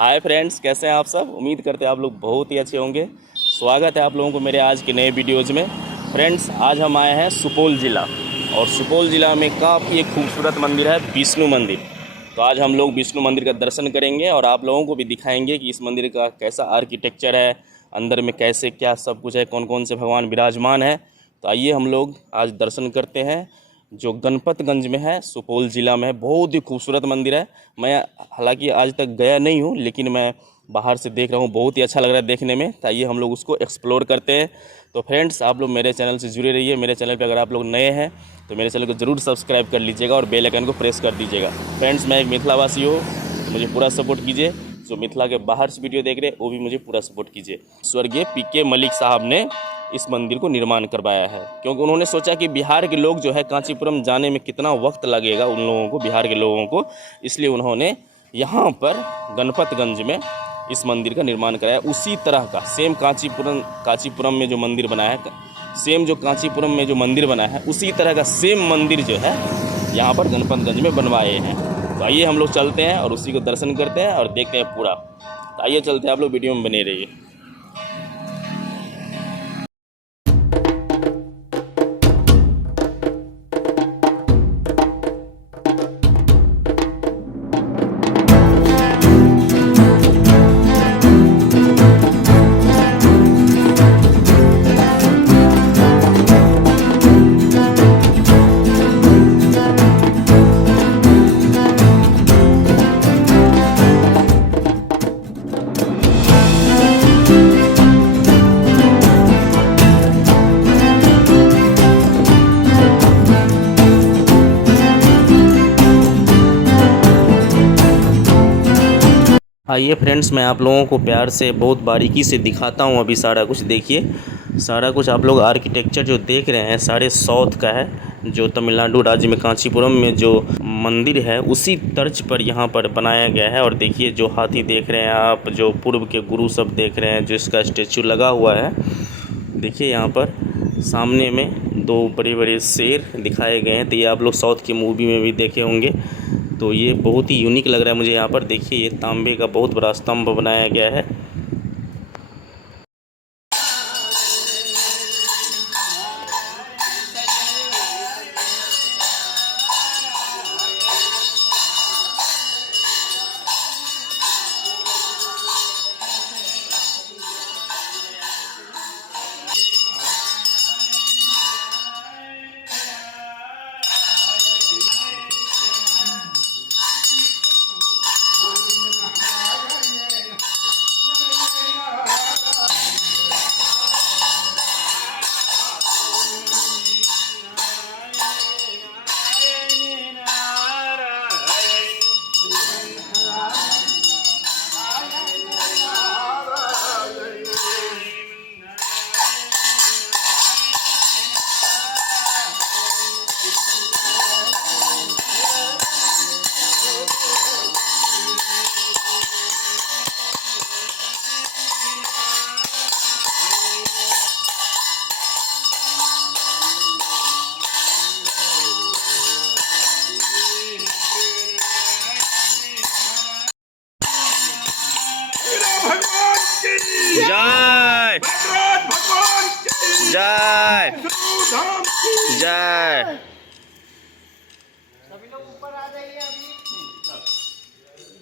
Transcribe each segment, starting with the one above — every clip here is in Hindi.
हाय फ्रेंड्स, कैसे हैं आप सब। उम्मीद करते हैं आप लोग बहुत ही अच्छे होंगे। स्वागत है आप लोगों को मेरे आज के नए वीडियोज़ में। फ्रेंड्स, आज हम आए हैं सुपौल ज़िला, और सुपौल ज़िला में काफ़ी एक खूबसूरत मंदिर है, विष्णु मंदिर। तो आज हम लोग विष्णु मंदिर का दर्शन करेंगे और आप लोगों को भी दिखाएंगे कि इस मंदिर का कैसा आर्किटेक्चर है, अंदर में कैसे क्या सब कुछ है, कौन कौन से भगवान विराजमान है। तो आइए हम लोग आज दर्शन करते हैं, जो गणपतगंज में है, सुपौल ज़िला में है। बहुत ही खूबसूरत मंदिर है। मैं हालांकि आज तक गया नहीं हूँ, लेकिन मैं बाहर से देख रहा हूँ, बहुत ही अच्छा लग रहा है देखने में। तो आइए हम लोग उसको एक्सप्लोर करते हैं। तो फ्रेंड्स, आप लोग मेरे चैनल से जुड़े रहिए। मेरे चैनल पे अगर आप लोग नए हैं तो मेरे चैनल को ज़रूर सब्सक्राइब कर लीजिएगा और बेल आइकन को प्रेस कर दीजिएगा। फ्रेंड्स, मैं एक मिथिलावासी हूँ, तो मुझे पूरा सपोर्ट कीजिए। जो मिथिला के बाहर से वीडियो देख रहे हैं वो भी मुझे पूरा सपोर्ट कीजिए। स्वर्गीय पीके मलिक साहब ने इस मंदिर को निर्माण करवाया है, क्योंकि उन्होंने सोचा कि बिहार के लोग जो है कांचीपुरम जाने में कितना वक्त लगेगा उन लोगों को, बिहार के लोगों को, इसलिए उन्होंने यहाँ पर गणपतगंज में इस मंदिर का निर्माण कराया। उसी तरह का सेम कांचीपुरम में जो मंदिर बनाया है, सेम जो कांचीपुरम में जो मंदिर बनाया है, उसी तरह का सेम मंदिर जो है यहाँ पर गणपतगंज में बनवाए हैं। तो आइए हम लोग चलते हैं और उसी को दर्शन करते हैं और देखते हैं पूरा। तो आइए चलते हैं, आप लोग वीडियो में बने रहिए। आइए फ्रेंड्स, मैं आप लोगों को प्यार से बहुत बारीकी से दिखाता हूँ अभी सारा कुछ। देखिए, सारा कुछ आप लोग आर्किटेक्चर जो देख रहे हैं सारे साउथ का है। जो तमिलनाडु राज्य में कांचीपुरम में जो मंदिर है उसी तर्ज पर यहाँ पर बनाया गया है। और देखिए, जो हाथी देख रहे हैं आप, जो पूर्व के गुरु सब देख रहे हैं, जो इसका स्टेचू लगा हुआ है। देखिए, यहाँ पर सामने में दो बड़े बड़े शेर दिखाए गए हैं। तो ये आप लोग साउथ की मूवी में भी देखे होंगे। तो ये बहुत ही यूनिक लग रहा है मुझे। यहाँ पर देखिए, ये तांबे का बहुत बड़ा स्तंभ बनाया गया है। जय जय जय। सभी लोग ऊपर आ जाइए अभी।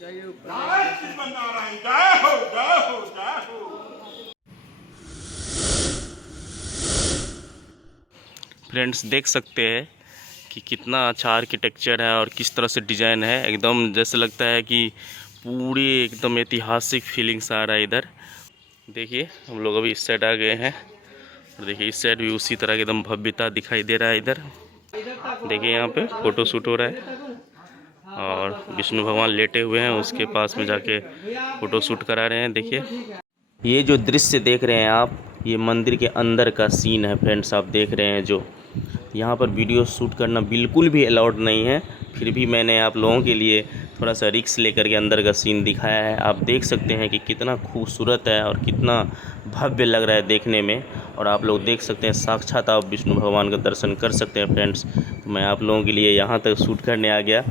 जाइए ऊपर। फ्रेंड्स, देख सकते हैं कि कितना अच्छा आर्किटेक्चर है और किस तरह से डिज़ाइन है। एकदम जैसे लगता है कि पूरी एकदम ऐतिहासिक फीलिंग्स आ रहा है इधर। देखिए, हम लोग अभी इस साइड आ गए हैं और देखिए इस साइड भी उसी तरह की एकदम भव्यता दिखाई दे रहा है इधर। देखिए, यहाँ पे फ़ोटो शूट हो रहा है और विष्णु भगवान लेटे हुए हैं, उसके पास में जाके फ़ोटो शूट करा रहे हैं। देखिए, ये जो दृश्य देख रहे हैं आप, ये मंदिर के अंदर का सीन है। फ्रेंड्स, आप देख रहे हैं जो यहाँ पर वीडियो शूट करना बिल्कुल भी अलाउड नहीं है, फिर भी मैंने आप लोगों के लिए थोड़ा सा रिक्स लेकर के अंदर का सीन दिखाया है। आप देख सकते हैं कि कितना खूबसूरत है और कितना भव्य लग रहा है देखने में। और आप लोग देख सकते हैं, साक्षात आप विष्णु भगवान का दर्शन कर सकते हैं फ्रेंड्स। तो मैं आप लोगों के लिए यहाँ तक शूट करने आ गया।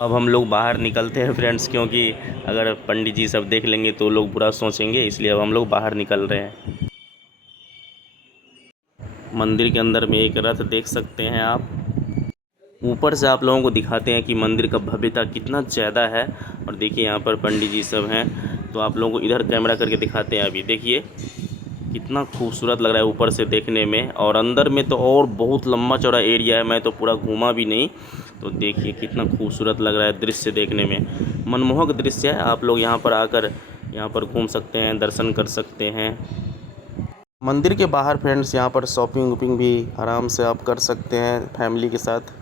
अब हम लोग बाहर निकलते हैं फ्रेंड्स, क्योंकि अगर पंडित जी सब देख लेंगे तो लोग बुरा सोचेंगे, इसलिए अब हम लोग बाहर निकल रहे हैं। मंदिर के अंदर में एक रथ देख सकते हैं आप। ऊपर से आप लोगों को दिखाते हैं कि मंदिर का भव्यता कितना ज़्यादा है। और देखिए यहाँ पर पंडित जी सब हैं, तो आप लोगों को इधर कैमरा करके दिखाते हैं। अभी देखिए कितना खूबसूरत लग रहा है ऊपर से देखने में, और अंदर में तो और बहुत लंबा चौड़ा एरिया है, मैं तो पूरा घूमा भी नहीं। तो देखिए कितना खूबसूरत लग रहा है दृश्य देखने में, मनमोहक दृश्य है। आप लोग यहाँ पर आकर यहाँ पर घूम सकते हैं, दर्शन कर सकते हैं। मंदिर के बाहर फ्रेंड्स यहाँ पर शॉपिंग वॉपिंग भी आराम से आप कर सकते हैं फैमिली के साथ।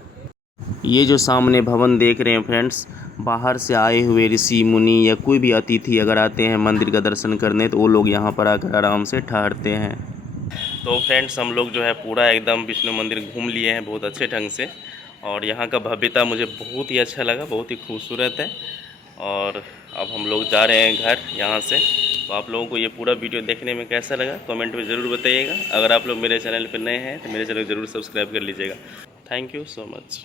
ये जो सामने भवन देख रहे हैं फ्रेंड्स, बाहर से आए हुए ऋषि मुनि या कोई भी अतिथि अगर आते हैं मंदिर का दर्शन करने, तो वो लोग यहाँ पर आकर आराम से ठहरते हैं। तो फ्रेंड्स हम लोग जो है पूरा एकदम विष्णु मंदिर घूम लिए हैं बहुत अच्छे ढंग से, और यहाँ का भव्यता मुझे बहुत ही अच्छा लगा, बहुत ही खूबसूरत है। और अब हम लोग जा रहे हैं घर यहाँ से। तो आप लोगों को ये पूरा वीडियो देखने में कैसा लगा कमेंट में ज़रूर बताइएगा। अगर आप लोग मेरे चैनल पर नए हैं तो मेरे चैनल को ज़रूर सब्सक्राइब कर लीजिएगा। Thank you so much.